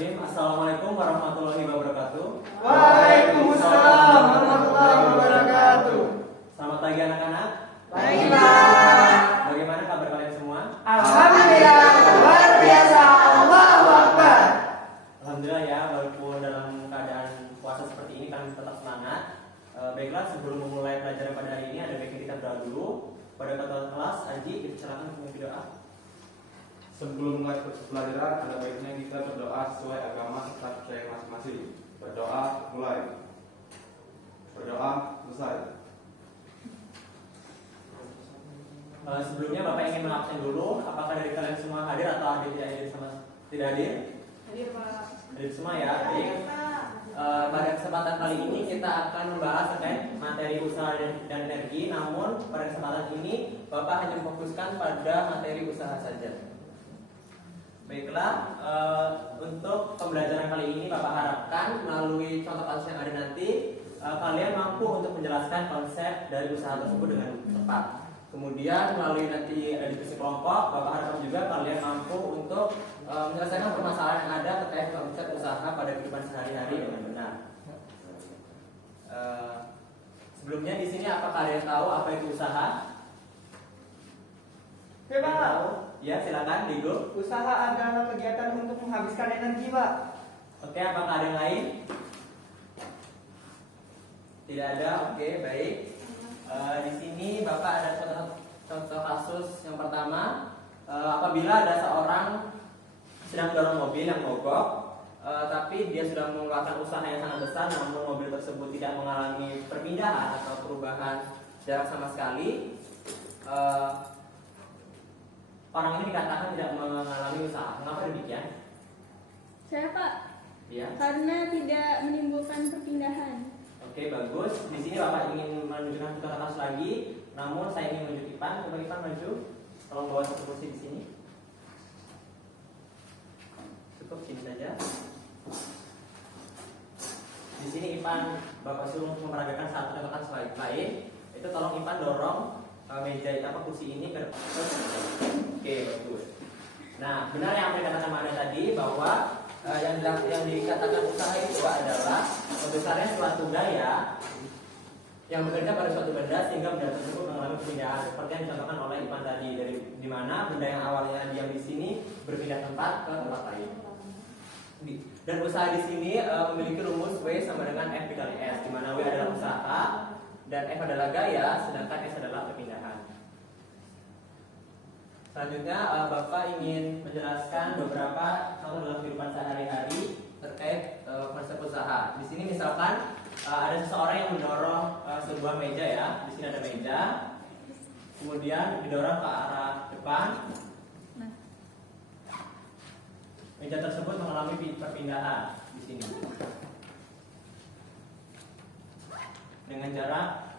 Bismillahirrahmanirrahim. Assalamualaikum warahmatullahi wabarakatuh. Waalaikumsalam warahmatullahi wabarakatuh. Selamat pagi anak-anak. Pagi, Pak. Bagaimana kabar kalian semua? Alhamdulillah, luar biasa. Allahu Akbar. Alhamdulillah ya, walaupun dalam keadaan puasa seperti ini kami tetap semangat. Baiklah, sebelum memulai pelajaran pada hari ini ada baiknya kita berdoa dulu. Pada ketua kelas, Aji, dipersilakan untuk berdoa. Sebelum mulai pelajaran, ada baiknya kita berdoa sesuai agama serta percaya masing-masing. Berdoa mulai. Berdoa selesai. Sebelumnya Bapak ingin mengabsen dulu. Apakah dari kalian semua hadir atau ada tidak hadir sama tidak hadir? Hadir, Pak. Hadir semua ya. Baik. Pada kesempatan kali ini kita akan membahas terkait materi usaha dan energi. Namun pada kesempatan ini Bapak hanya memfokuskan pada materi usaha saja. Baiklah, untuk pembelajaran kali ini Bapak harapkan melalui contoh kasus yang ada nanti kalian mampu untuk menjelaskan konsep dari usaha tersebut dengan tepat. Kemudian melalui nanti diskusi kelompok, Bapak harapkan juga kalian mampu untuk menyelesaikan permasalahan yang ada terkait konsep usaha pada kehidupan sehari-hari dengan benar. Sebelumnya di sini apakah kalian tahu apa itu usaha? Oke, Pak. Tahu? Ya, silakan Diego. Usaha adalah kegiatan untuk menghabiskan energi, Pak. Oke, apakah ada yang lain? Tidak ada. Oke, baik. Di sini Bapak ada contoh kasus yang pertama. Apabila ada seorang sedang mendorong mobil yang mogok, tapi dia sudah mengeluarkan usaha yang sangat besar, namun mobil tersebut tidak mengalami perpindahan atau perubahan jarak sama sekali. Orang ini dikatakan tidak mengalami usaha. Mengapa demikian? Saya, Pak. Ya. Karena tidak menimbulkan perpindahan. Oke, bagus. Di sini Bapak ingin menunjukkan contoh kasus lagi, namun saya ingin menunjuk Ipan. Coba Ipan maju. Tolong bawa satu kursi di sini. Cukup sini saja. Di sini Ipan Bapak suruh untuk memperagakan satu contoh kasus lain. Itu tolong Ipan dorong meja kursi ini ke depan. Oke, bagus. Nah, benar yang dikatakan Mada tadi bahwa yang dikatakan usaha itu adalah besarnya suatu gaya yang bekerja pada suatu benda sehingga benda tersebut mengalami perpindahan seperti yang dicontohkan oleh Ipan tadi, dari di mana benda yang awalnya diam di sini berpindah tempat ke tempat lain. Dan usaha di sini memiliki rumus W sama dengan F dikali S, di mana W adalah usaha dan F adalah gaya, sedangkan S adalah perpindahan. Selanjutnya Bapak ingin menjelaskan beberapa contoh dalam kehidupan sehari-hari terkait konsep usaha. Di sini misalkan ada seseorang yang mendorong sebuah meja ya. Di sini ada meja, kemudian didorong ke arah depan. Meja tersebut mengalami perpindahan di sini dengan jarak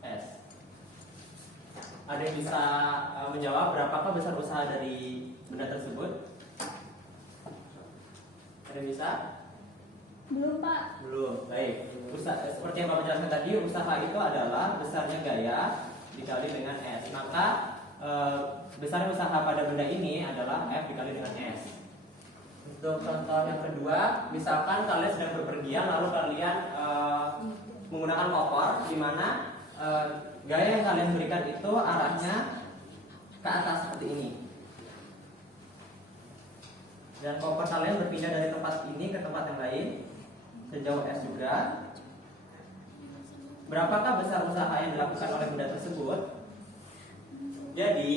S. Ada yang bisa menjawab berapakah besar usaha dari benda tersebut? Ada yang bisa? Belum, Pak. Belum. Baik. Seperti yang Bapak jelaskan tadi, usaha itu adalah besarnya gaya dikali dengan S. Maka besar usaha pada benda ini adalah F dikali dengan S. Untuk contoh yang kedua, misalkan kalian sedang berpergian lalu kalian menggunakan koper, di mana gaya yang kalian berikan itu arahnya ke atas seperti ini. Dan koper kalian berpindah dari tempat ini ke tempat yang lain sejauh S juga. Berapakah besar usaha yang dilakukan oleh benda tersebut? Jadi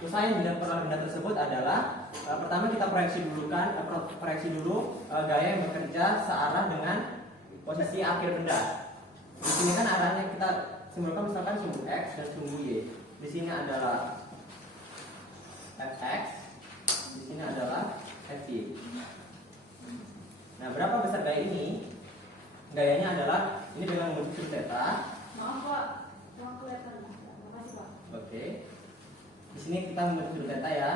usaha yang dilakukan oleh benda tersebut adalah pertama kita proyeksi dulu gaya yang bekerja searah dengan posisi akhir benda. Di sini kan arahnya kita simbolkan misalkan sumbu X dan sumbu Y. Di sini adalah Fx, di sini adalah Fy. Nah, berapa besar gaya ini? Gayanya adalah ini dengan mengikuti sudut theta. Maaf, Pak. Kurang kelihatan. Makasih, Pak. Oke. Di sini kita mengikuti sudut theta ya.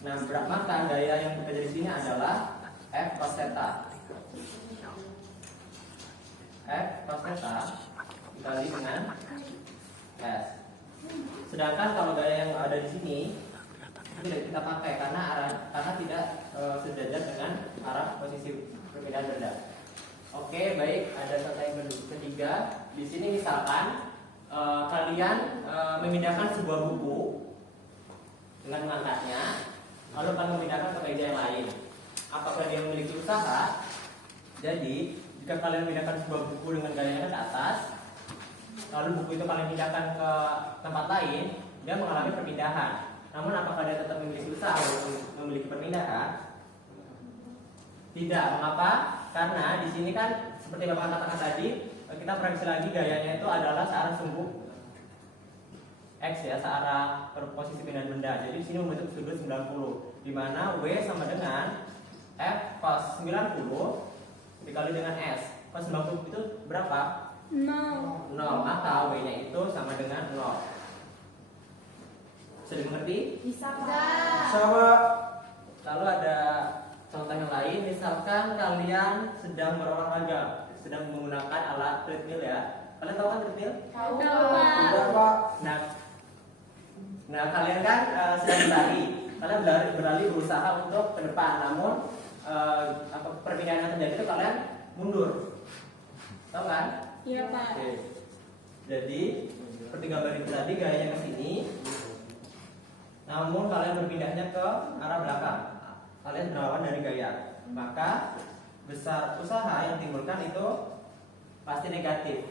Nah, maka gaya yang bekerja di sini adalah F cos theta. F cos theta dikali dengan S. Sedangkan kalau gaya yang ada di sini tidak kita pakai karena tidak sejajar dengan arah posisi perpindahan benda. Oke, baik. Ada contoh yang ketiga. Di sini misalkan kalian memindahkan sebuah buku dengan mengangkatnya, lalu kalian memindahkan ke meja yang lain. Apakah dia memiliki usaha? Jadi, jika kalian memindahkan sebuah buku dengan gayanya ke atas, lalu buku itu kalian pindahkan ke tempat lain, dia mengalami perpindahan. Namun, apakah dia tetap memiliki usaha untuk memiliki perpindahan? Tidak. Mengapa? Karena di sini kan seperti Bapak katakan tadi, kita prediksi lagi gayanya itu adalah searah sumbu X ya, searah posisi pindahan benda. Jadi di sini membentuk sudut 90, di mana W sama dengan F cos 90 dikali dengan S. Cos 90 itu berapa? 0. 0. Maka W-nya itu sama dengan 0. Sudah dimengerti? Bisa, Sama. Lalu ada contoh yang lain, misalkan kalian sedang berolahraga, sedang menggunakan alat treadmill ya. Kalian tahu kan treadmill? Tahu, Pak. Tidak, Pak. Nah kalian kan sedang berlari. Kalian berlari berusaha untuk ke depan, namun perpindahan yang terjadi itu kalian mundur. Tahu kan? Iya, Pak. Oke. Jadi seperti gambar itu tadi, gayanya ke sini, namun kalian berpindahnya ke arah belakang. Kalian berlawan dari gaya, maka besar usaha yang timbulkan itu pasti negatif.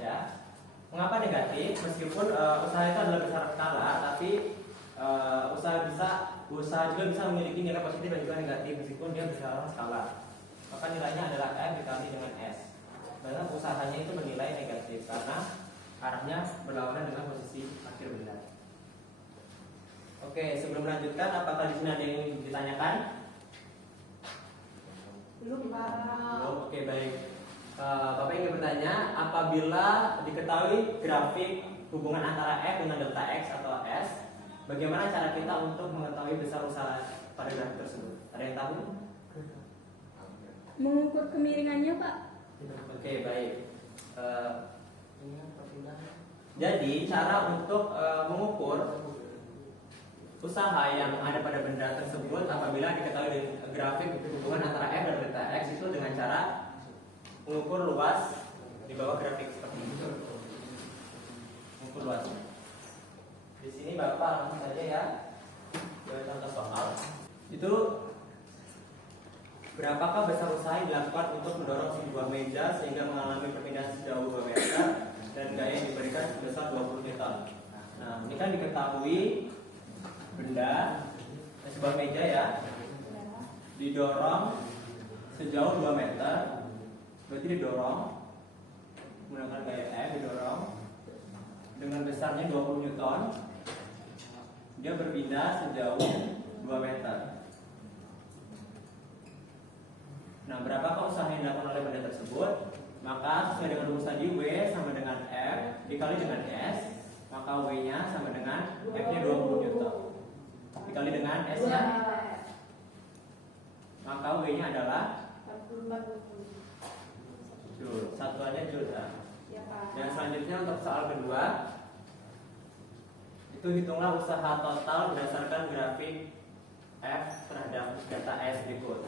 Ya, mengapa negatif? Meskipun usaha itu adalah besar skala, tapi usaha juga bisa memiliki nilai positif dan juga negatif meskipun dia besar skala. Maka nilainya adalah F dikali dengan S. Karena usahanya itu bernilai negatif karena arahnya berlawanan dengan posisi akhir benda. Oke, sebelum melanjutkan, apakah di sini ada yang ditanyakan? Belum, Pak. Belum. Oke, baik. Bapak ingin bertanya, apabila diketahui grafik hubungan antara F dengan delta X atau S, bagaimana cara kita untuk mengetahui besar usaha pada grafik tersebut? Ada yang tahu? Mengukur kemiringannya, Pak. Oke, baik. Jadi cara untuk mengukur usaha yang ada pada benda tersebut apabila diketahui grafik hubungan antara F dan delta X itu dengan cara mengukur luas di bawah grafik seperti itu. Mengukur luasnya. Di sini Bapak langsung saja ya. Buat contoh soal. Itu berapakah besar usaha yang dilakukan untuk mendorong sebuah meja sehingga mengalami perpindahan sejauh 2 meter dan gaya yang diberikan sebesar 20 Newton. Nah, ini kan diketahui benda sebuah meja ya didorong sejauh 2 meter, berarti didorong menggunakan gaya F, didorong dengan besarnya 20 Newton, dia berpindah sejauh 2 meter. Nah, berapakah usaha yang dilakukan oleh benda tersebut? Maka sesuai dengan rumus tadi, W sama dengan F dikali dengan S, maka W-nya sama dengan F-nya 20 Newton dikali dengan S-nya, maka W-nya adalah Joule. Satuannya Joule ya. Dan selanjutnya untuk soal kedua, itu hitunglah usaha total berdasarkan grafik F terhadap delta S berikut.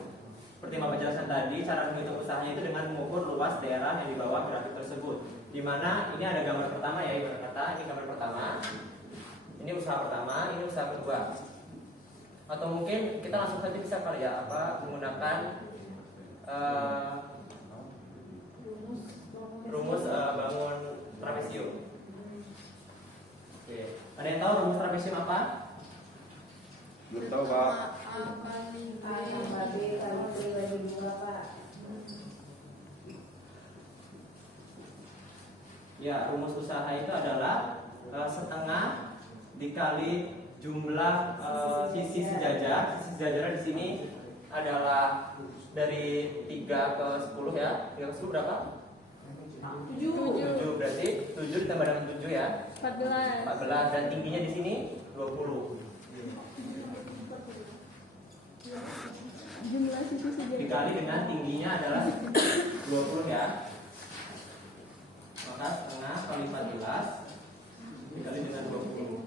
Seperti yang Bapak jelaskan tadi, cara menghitung usahanya itu dengan mengukur luas daerah yang di bawah grafik tersebut. Di mana ini ada gambar pertama ya, ibarat kata ini gambar pertama, ini usaha pertama, ini usaha kedua. Atau mungkin kita langsung saja bisa kali ya, menggunakan rumus bangun trapesium. Oke, ada yang tahu rumus trapesium apa? Belum tahu, Pak. Ya, rumus usaha itu adalah setengah dikali jumlah sisi sejajar. Sisi sejajar di sini adalah dari 3 ke 10 ya. 3 ke 10 berapa? 7. Berarti 7 ditambah dengan 7 ya. 14 dan tingginya di sini 20. Jumlah sisi sejajar Dikali dengan tingginya adalah 20 ya. Maka setengah kali 14 dikali dengan 20.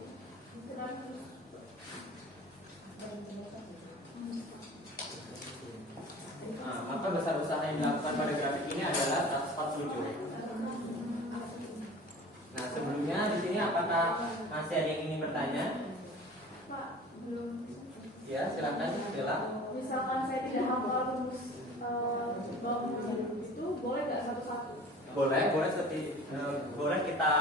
masih ada yang ingin bertanya? Pak, belum. Ya, silakan Bella. Misalkan saya tidak hafal rumus bangunan itu, boleh nggak satu-satu? Boleh boleh kita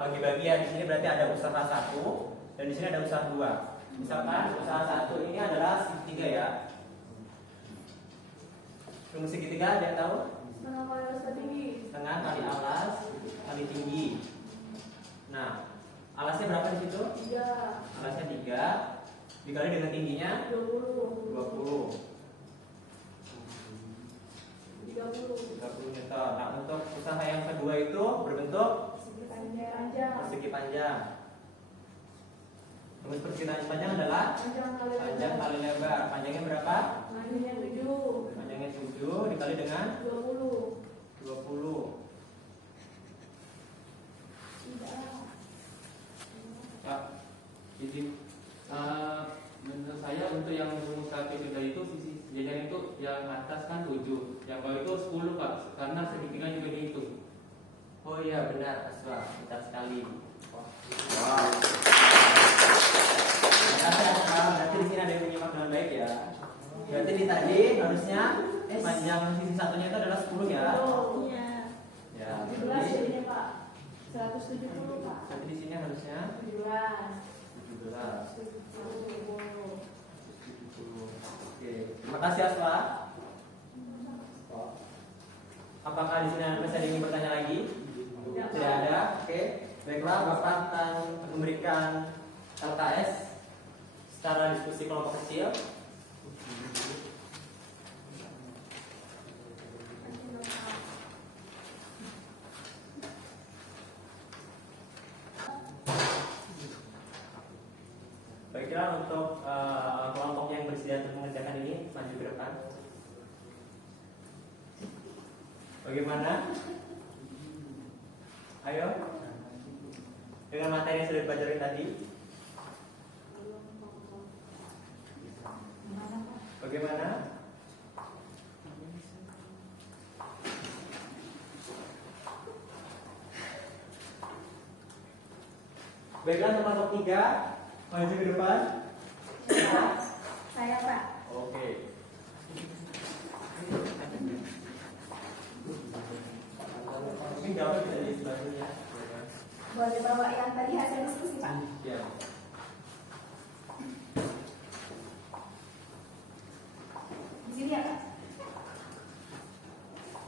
bagi-bagi ya. Di sini berarti ada usaha 1 dan di sini ada usaha 2. Misalkan usaha 1 ini adalah segitiga ya. Rumus segitiga ada yang tahu? Setengah kali alas tinggi. Setengah kali alas kali tinggi. Nah, alasnya berapa di situ? 3. Alasnya 3 dikali dengan tingginya 20. 20. 30. 30 Newton. Nah, untuk usaha yang kedua itu berbentuk Persegi panjang. persegi panjang. Rumus persegi panjang adalah Panjang kali panjang lebar. kali lebar. Panjangnya berapa? Panjangnya 7. Panjangnya 7 dikali dengan 20. 20. Tidak. Pak, izin. Menurut saya untuk yang rumus satu itu sisi jajan itu yang atas kan 7, yang bawah itu 10 Pak, karena segitiga juga dihitung. Oh iya benar, Aswa, pintar sekali. Wow. Terima kasih Aswa. Berarti di sini ada yang menyimak dengan baik ya. Berarti di tadi harusnya panjang sisi satunya itu adalah 10 ya. Iya. Ya. 17 jadinya Pak. 170 Pak. Berarti di sini harusnya 17. 17. 170. Oke, terima kasih Aswa. Apakah di sini masih ada yang ingin bertanya lagi? Tidak ada. Oke, baiklah Bapak akan memberikan LKS secara diskusi kelompok kecil. Baiklah untuk kelompok yang bersedia untuk mengerjakan ini maju ke depan. Bagaimana? Ayo. Dengan materi yang sudah dipelajari tadi. Bagaimana? Baiklah untuk kelompok 3 maju ke depan. Saya Pak. Oke. Mungkin jawab bisa di selanjutnya. Boleh bawa yang tadi hasil diskusi Pak? Ya. Di sini ya Pak?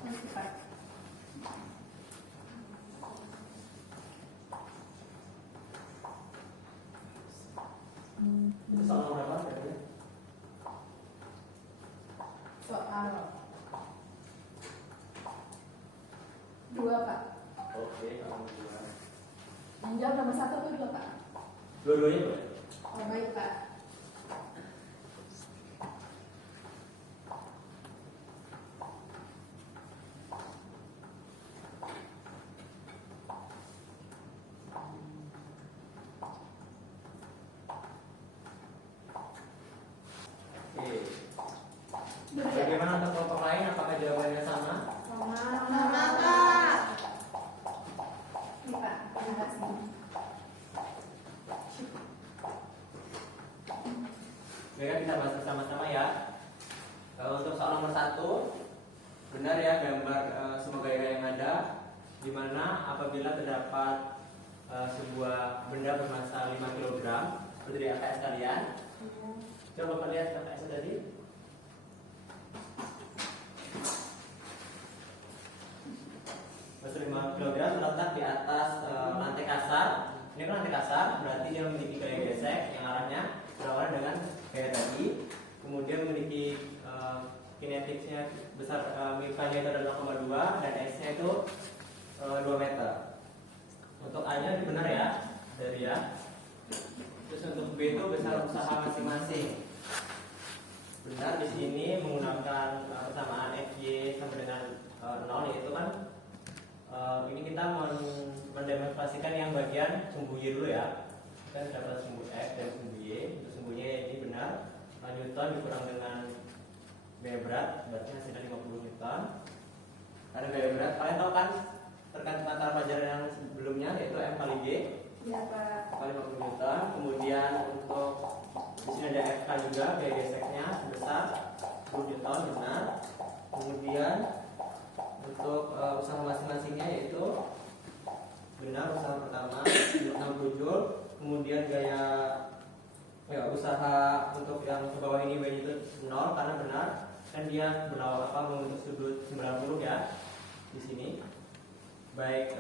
Masih Pak. Itu soal nomor berapa? Kira-kira? Soal 2 Pak. Oke, kamu dua. Yang jawab nomor 1 atau 2 Pak? Dua-duanya boleh. Oh baik Pak. Oke. Bagaimana untuk kelompok lain? Apakah jawabannya sama? Sama Pak. Ini Pak, terima kasih. Baiklah kita bahas bersama-sama ya. Untuk soal nomor 1, benar ya gambar semua gaya yang ada, di mana apabila terdapat sebuah benda bermassa 5 kg seperti di AKS kalian. Coba Bapak lihat AKS tadi. Massa 5 kg terletak di atas lantai kasar. Ini kan lantai kasar, berarti dia memiliki gaya gesek yang arahnya berlawanan dengan gaya tadi. Kemudian memiliki kinetiknya besar, mikanya itu adalah 0,2 dan S-nya itu 2 meter. Untuk A-nya benar ya, dari ya. Terus untuk B itu besar usaha masing-masing. Benar di sini menggunakan persamaan FY sampai dengan 0, yaitu kan ini kita mendemonstrasikan yang bagian sumbu Y dulu ya. Kita dapat sumbu X dan sumbu Y. Untuk sumbu Y ini benar. Newton dikurang dengan gaya berat, berarti hasilnya 50 Newton. Karena gaya berat, kalian tahu kan terkait antara pelajaran yang sebelumnya yaitu M kali G. Iya Pak. kali 50 Newton. Kemudian untuk di sini ada FK juga, gaya geseknya sebesar 10 Newton, benar. Kemudian untuk usaha masing-masingnya yaitu benar usaha pertama 60 Joule. Kemudian gaya usaha untuk yang ke bawah ini Y itu 0 karena benar, kan dia membentuk sudut 90 ya di sini, baik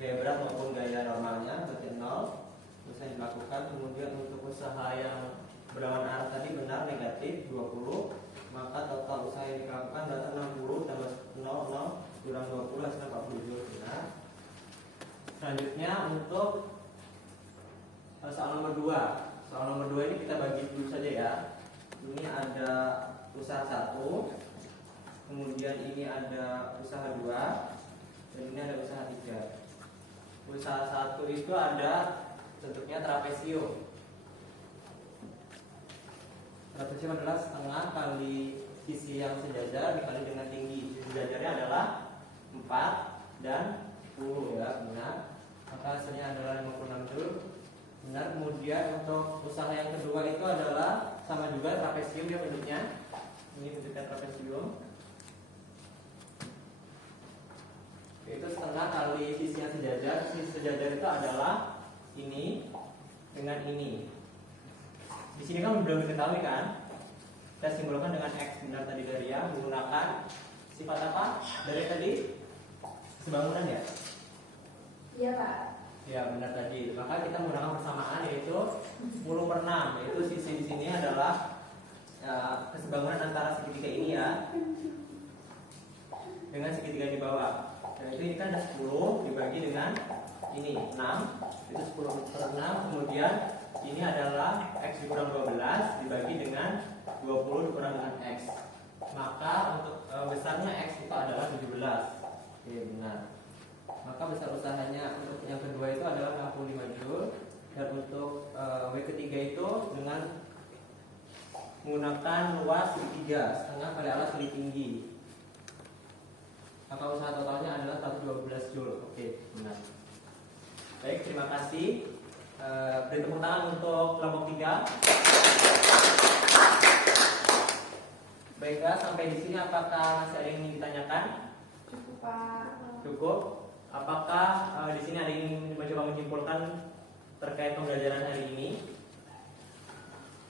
gaya berat maupun gaya normalnya berarti 0 bisa dilakukan. Kemudian untuk usaha yang berlawan arah tadi benar negatif 20, maka total usaha yang dilakukan adalah 60 tambah 0 kurang 20 hasilnya 40 Joule, benar. Selanjutnya untuk soal nomor 2. Soal nomor 2 ini kita bagi dulu saja ya. Ini ada usaha 1, kemudian ini ada usaha 2, dan ini ada usaha 3. Usaha 1 itu ada bentuknya trapesium. Trapesium adalah setengah kali sisi yang sejajar dikali dengan tinggi. Sisi sejajarnya adalah 4 dan 10 ya, benar. Maka hasilnya adalah 56 Joule, benar. Kemudian untuk usaha yang kedua itu adalah sama juga trapesium ya bentuknya. Ini bentuknya trapesium. Itu setengah kali sisi yang sejajar. Sisi sejajar itu adalah ini dengan ini. Di sini kan belum diketahui kan? Kita simbolkan dengan X, benar tadi dari ya, menggunakan sifat apa? Dari tadi sebangunan ya? Iya Pak. Ya benar tadi. Maka kita menggunakan persamaan yaitu 10/6, yaitu sisi di sini adalah kesebangunan antara segitiga ini ya dengan segitiga di bawah. Dan itu ini kan ada 10 dibagi dengan ini 6, itu 10/6. Kemudian ini adalah X dikurang 12 dibagi dengan 20 dikurang dengan X. Maka untuk besarnya X itu adalah 17. Oke, benar. Maka besar usahanya untuk yang kedua itu adalah 65 Joule. Dan untuk W ketiga itu dengan menggunakan luas segitiga setengah kali alas kali tinggi. Maka usaha totalnya adalah 112 Joule. Oke, benar. Baik, terima kasih. Beri tepuk tangan untuk kelompok 3. Baiklah, sampai di sini apakah masih ada yang ingin ditanyakan? Cukup Pak. Cukup. Apakah di sini ada yang ingin mencoba menyimpulkan terkait pembelajaran hari ini?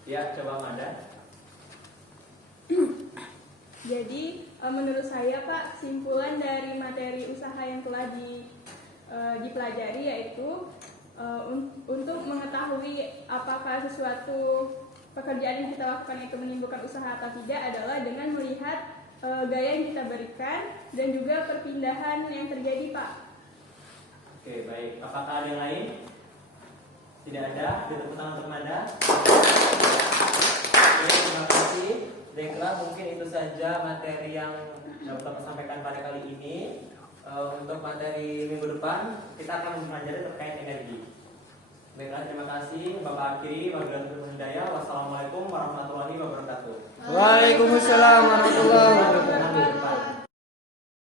Ya, coba Mada. Jadi menurut saya Pak, simpulan dari materi usaha yang telah dipelajari yaitu untuk mengetahui apakah sesuatu pekerjaan yang kita lakukan itu menimbulkan usaha atau tidak adalah dengan melihat gaya yang kita berikan dan juga perpindahan yang terjadi Pak. Oke, baik. Apakah ada yang lain? Tidak ada. Tepuk tangan untuk Mada. Oke, terima kasih. Baiklah, mungkin itu saja materi yang dapat Bapak sampaikan pada kali ini. Untuk materi minggu depan kita akan mempelajari terkait energi. Baiklah, terima kasih. Bapak akhiri. Wassalamualaikum warahmatullahi wabarakatuh. Waalaikumsalam warahmatullahi wabarakatuh.